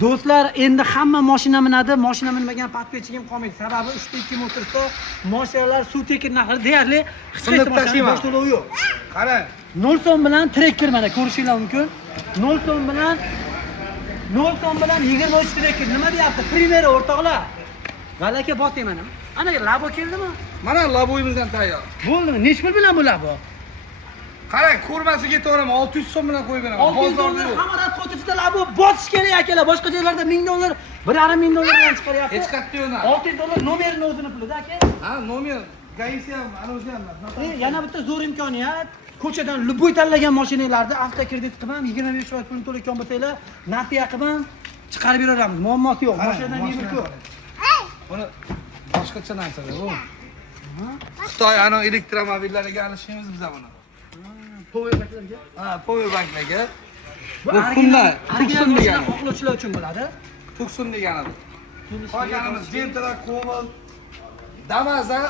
Do'stlar, endi hamma mashina minadi, mashina minmagan podpetchik ham qolmaydi. Sababi 3.2 motorda mashinalar suv tekir narxi deyarli hech qaysi mashina bosh to'lovi yo'q. Qarang. 0 so'm bilan trekker mana ko'rishinglar mumkin. 0 so'm bilan 23 trekker. Nima deyapti? Primera o'rtoqlar. Valaka botay mana. Ana labo keldimi? Mana laboyimizdan tayyor. Bo'ldimi? Nech pul bilan bu labo? Qarang, ko'rmasiga ketaveram, 600 so'm bilan qo'yib beraman. 600 dollar hamarat qo'tishda labo botish kerak akalar. Boshqa joylarda 1000 dollar, 1,5 ming dollar bilan chiqaryapti. Hech qayerda yo'q. 600 dollar nomerini o'zini pulida aka. Ha, nomer gaisi ham, ana o'zi ham. Yana bitta zo'r imkoniyat. Ko'chadan luboy tanlagan mashinalarni avtokredit qilib ham 25% pulni to'layotgan bo'lsanglar, natiya qilib ham chiqarib beramiz. Muammosi yo'q. Mashinadan yengil ko'p. Buni boshqacha narsalar bu. Xitoy ana elektromobillariga alishimiz biz buni. Powerbanklarga. Ha, powerbanklarga. Bu kunlar, tuksun degani. xohlovchilar uchun bo'ladi. Tuksun degani. Qolganimiz Gentra, Cobalt, Damaza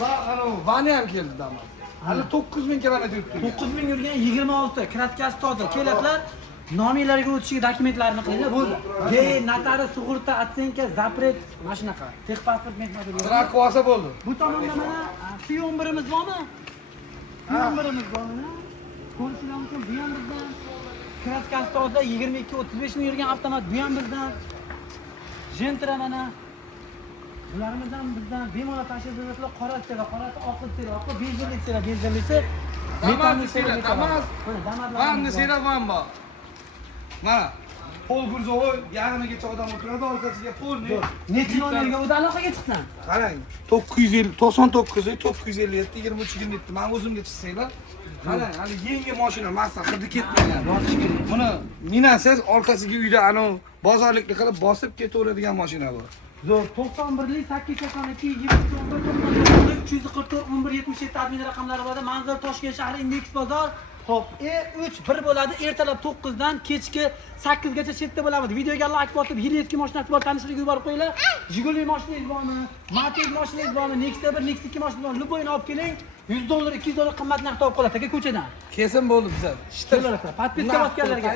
va ana Vani ham keldi Damaza. Hali 9000 kilometr yuribdi. 9000 yurgan 26 kratkasi toza. Kelatlar nominglarga o'tishiga dokumentlarini qilinglar, bo'ldi. Notari, sug'urta, otsenka, zapret, mashinaqa. Texpasport mehnati bo'ladi. Trakvasa bo'ldi. Bu tomonda mana P11imiz bormi? P11imiz bormi? Ko'rishinglar mumkin. Bu ham bizdan. Kratkasi toza 22-35 ming yurgan avtomat bu ham bizdan. Gentra mana bularimiz ham bizdan bemalol tashib berasizlar. Qora tera, qorasi oqib tera, oqib benzinlik tera, benzinlisi. Damas tera, Damas. Damas. Vanni tera ham bor. Mana pol gurzovoy yarmigacha odam o'tiradi, orqasiga polni. Necha nomerga o'zi aloqaga chiqsan? Qarang, 950, 99, 957, 2327. Men o'zimga chiqsanglar. Qarang, hali yangi mashina, massa hidi ketmagan. Buni minasiz orqasiga uyda ana bozorlikni qilib bosib ketaveradigan mashina bu. Zo'r 91lik 882 24 344 1177 admin raqamlari bor. Manzil Toshkent shahri Index bozor. Xo'p, E3 bir bo'ladi. Ertalab 9 dan kechki 8 gacha chetda bo'lamiz. Videoga like bosib, Hilesky mashinasi bor, tanishlik yuborib qo'yinglar. Jiguli mashinangiz bormi? Matiz mashinangiz bormi? Nexia 1, Nexia 2 mashinasi bormi? Luboyni olib keling. 100 dollar, 200 dollar qimmat narxda olib qolasiz aka ko'chadan. Kesin bo'ldi bizlar. Podpiska bosganlarga.